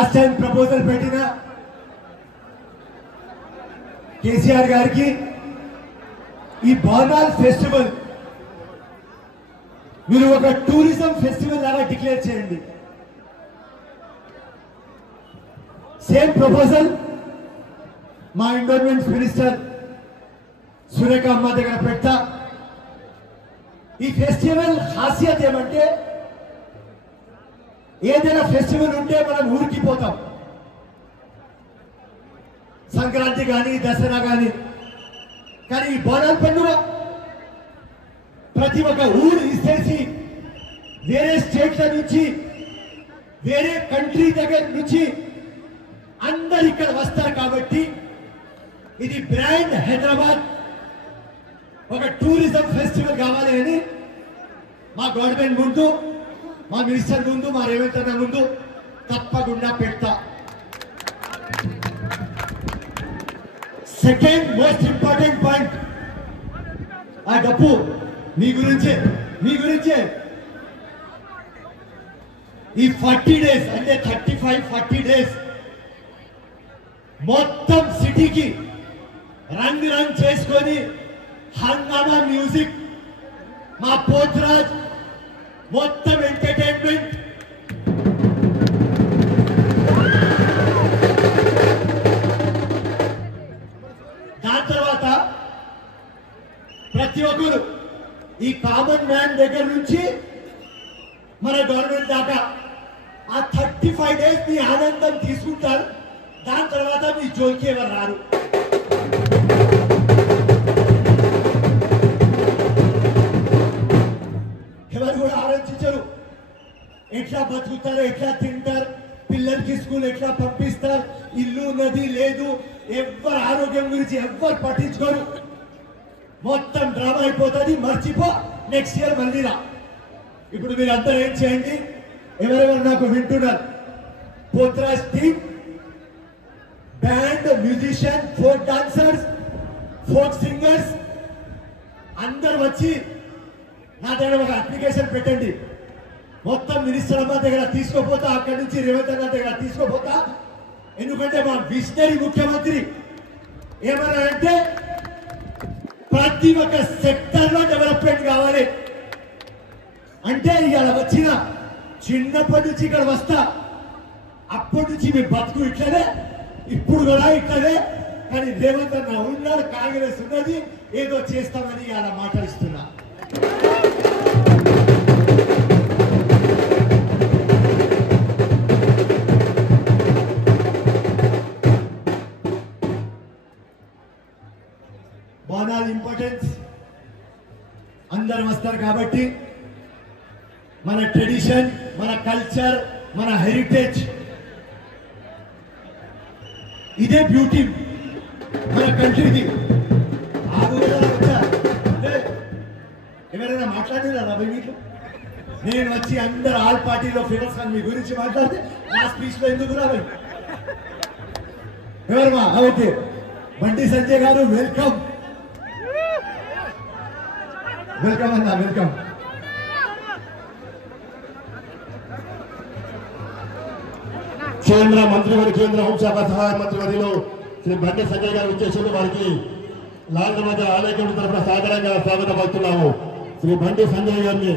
Last time proposal పెట్టిన కేసీఆర్ గారికి ఈ బోనాల్ ఫెస్టివల్ మీరు ఒక టూరిజం ఫెస్టివల్ లాగా డిక్లేర్ చేయండి. సేమ్ ప్రపోజల్ మా ఎన్విరాన్మెంట్ మినిస్టర్ సురేఖ అమ్మ దగ్గర పెడతా. ఈ ఫెస్టివల్ ఖాసియత్ ఏమంటే ఏదైనా ఫెస్టివల్ ఉంటే మనం ఊరికి పోతాం. సంక్రాంతి కానీ దసరా కానీ ఈ బోనాల పండుగ ప్రతి ఒక్క ఊరు ఇస్తేసి వేరే స్టేట్ల నుంచి వేరే కంట్రీ దగ్గర నుంచి అందరు ఇక్కడ వస్తారు. కాబట్టి ఇది బ్రాండ్ హైదరాబాద్ ఒక టూరిజం ఫెస్టివల్ కావాలి అని మా గవర్నమెంట్ ముందు, మా మినిస్టర్ ముందు, మా రేవంత్ అన్న ముందు తప్పకుండా పెడతా. సెకండ్ మోస్ట్ ఇంపార్టెంట్ పాయింట్, ఆ డప్పు మీ గురించే ఈ 40 డేస్ అంటే 35-40 డేస్ మొత్తం సిటీకి రంగ్ చేసుకొని హంగామా మ్యూజిక్, మా పోత్రాజ్ మొత్తం ఎంటర్టైన్మెంట్, దాని తర్వాత ప్రతి ఒక్కరు ఈ కామన్ మ్యాన్ దగ్గర నుంచి మన గవర్నమెంట్ దాకా ఆ 35 డేస్ మీ ఆనందం తీసుకుంటారు. దాని తర్వాత మీ జోలికి ఎవరు రారు. ఎవరు కూడా ఆలోచించరు ఎట్లా బతుకుతారు, ఎట్లా తింటారు, పిల్లలకి స్కూల్ ఎట్లా పంపిస్తారు, ఇల్లు ఉన్నది లేదు, ఎవరు ఆరోగ్యం గురించి ఎవ్వరు పట్టించుకోరు. మొత్తం డ్రామా అయిపోతుంది, మర్చిపో, నెక్స్ట్ ఇయర్ మళ్ళీ రా. ఇప్పుడు మీరు అందరూ ఏం చేయండి, ఎవరెవరు నాకు వింటున్నారు, Potraj team, band, musician, folk dancers, folk singers అందరు వచ్చి నా దగ్గర ఒక అప్లికేషన్ పెట్టండి. మొత్తం మినిస్టర్ అమ్మ దగ్గర తీసుకోపోతా, అక్కడి నుంచి రేవంత్ అన్న దగ్గర తీసుకోపోతా. ఎందుకంటే మా విజనరీ ముఖ్యమంత్రి ఏమన్నారంటే ప్రతి ఒక్క సెక్టర్ లో డెవలప్మెంట్ కావాలి అంటే, ఇవాళ వచ్చిన చిన్నప్పటి నుంచి ఇక్కడ వస్తా, అప్పటి నుంచి మీ బతుకు ఇట్లనే, ఇప్పుడు కూడా ఇట్లనే. కానీ రేవంత్ అన్న ఉన్నాడు, కాంగ్రెస్ ఉన్నది, ఏదో చేస్తామని ఇవాళ మాట్లాడిస్తున్నా. బోనాల్ ఇంపార్టెన్స్ అందరు వస్తారు కాబట్టి మన ట్రెడిషన్, మన కల్చర్, మన హెరిటేజ్, ఇదే బ్యూటీ మన కంట్రీది. ఎవరైనా మాట్లాడినారా మీకు? నేను వచ్చి అందరు ఆల్ పార్టీలో ఫేమస్ అని మీ గురించి మాట్లాడితే నా స్పీచ్ లో ఎందుకు రావాలి? ఎవరమ్మా? ఓకే, బండి సంజయ్ గారు వెల్కమ్ అన్నా, వెల్కమ్. కేంద్ర మంత్రివర్గ, కేంద్ర హోంశాఖ సహాయ మంత్రివర్యులు శ్రీ బండి సంజయ్ గారు విచ్చేసి వారికి లాల్ మధ్య ఆలయ కమిటీ తరఫున సాధారణంగా స్వాగతం పలుకుతున్నాము. శ్రీ బండి సంజయ్ గారిని